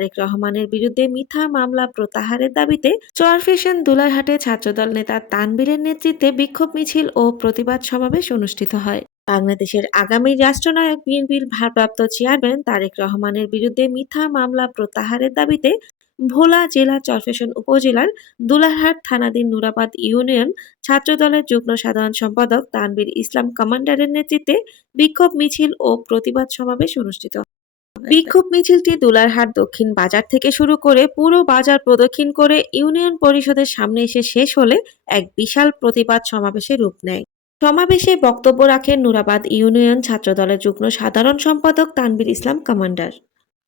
তারেক রহমানের বিরুদ্ধে মিথ্যা মামলা প্রত্যাহারের দাবিতে চরফেশন দুলারহাটে ছাত্রদল নেতা তানবীরের নেতৃত্বে বিক্ষোভ মিছিল ও প্রতিবাদ সমাবেশ অনুষ্ঠিত হয় বাংলাদেশের আগামী রাষ্ট্রনায়ক বিএনপির ভারপ্রাপ্ত চেয়ারম্যান তারেক রহমানের বিরুদ্ধে মিথ্যা মামলা প্রত্যাহারের দাবিতে ভোলা জেলা চরফেশন উপজেলার দুলারহাট থানাধীন নুরাবাদ ইউনিয়ন ছাত্রদলের যুগ্ম সাধারণ সম্পাদক তানবীর ইসলাম কমান্ডারের নেতৃত্বে বিক্ষোভ মিছিল ও প্রতিবাদ সমাবেশ অনুষ্ঠিত। বিক্ষোভ মিছিলটি দুলারহাট দক্ষিণ বাজার থেকে শুরু করে পুরো বাজার প্রদক্ষিণ করে ইউনিয়ন পরিষদের সামনে এসে শেষ হলে এক বিশাল প্রতিবাদ সমাবেশে রূপ নেয়। সমাবেশে বক্তব্য রাখেন নুরাবাদ ইউনিয়ন ছাত্রদলের যুগ্ম সাধারণ সম্পাদক তানবীর ইসলাম, কমান্ডার।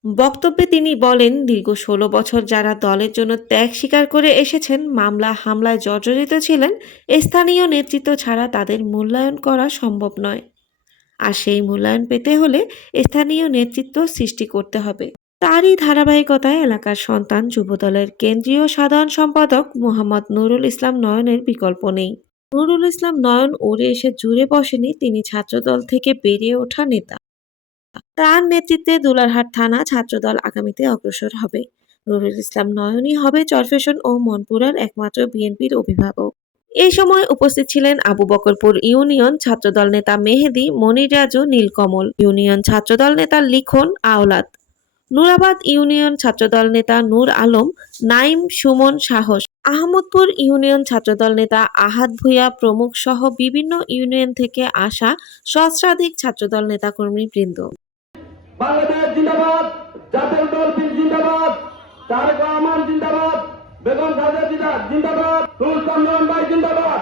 বক্তব্যে তিনি বলেন, দীর্ঘ ষোলো বছর যারা দলের জন্য ত্যাগ স্বীকার করে এসেছেন, মামলা হামলায় জর্জরিত ছিলেন, স্থানীয় নেতৃত্ব ছাড়া তাদের মূল্যায়ন করা সম্ভব নয়। আর সেই মূল্যায়ন পেতে হলে স্থানীয় নেতৃত্ব সৃষ্টি করতে হবে। তারই ধারাবাহিকতায় এলাকার সন্তান যুবদলের কেন্দ্রীয় সাধারণ সম্পাদক মোহাম্মদ নুরুল ইসলাম নয়নের বিকল্প নেই। নুরুল ইসলাম নয়ন উড়ে এসে জুড়ে বসেনি, তিনি ছাত্রদল থেকে বেরিয়ে ওঠা নেতা। তার নেতৃত্বে দুলারহাট থানা ছাত্রদল আগামীতে অগ্রসর হবে। নুরুল ইসলাম নয়নই হবে চরফেশন ও মনপুরার একমাত্র বিএনপির অভিভাবক। এই সময় উপস্থিত ছিলেন আবু বকরপুর ইউনিয়ন ছাত্রদল নেতা মেহেদি মনির রাজু নীলকমল। ইউনিয়ন ছাত্রদল নেতা লিখন, আওলাদ। নুরাবাদ ইউনিয়ন ছাত্রদল নেতা নূর আলম, নাইম সুমন সাহস। আহমদপুর ইউনিয়ন ছাত্রদল নেতা আহাদ ভূঁইয়া প্রমুখ সহ বিভিন্ন ইউনিয়ন থেকে আসা সহস্রাধিক ছাত্রদল নেতাকর্মী বৃন্দ। বাংলাদেশ জিন্দাবাদ, জাতীয় দল জিন্দাবাদ জিন্দাবাদ। বেগম খালেদা জিন্দাবাদ। রুল চন্দ্রন ভাই জিন্দাবাদ।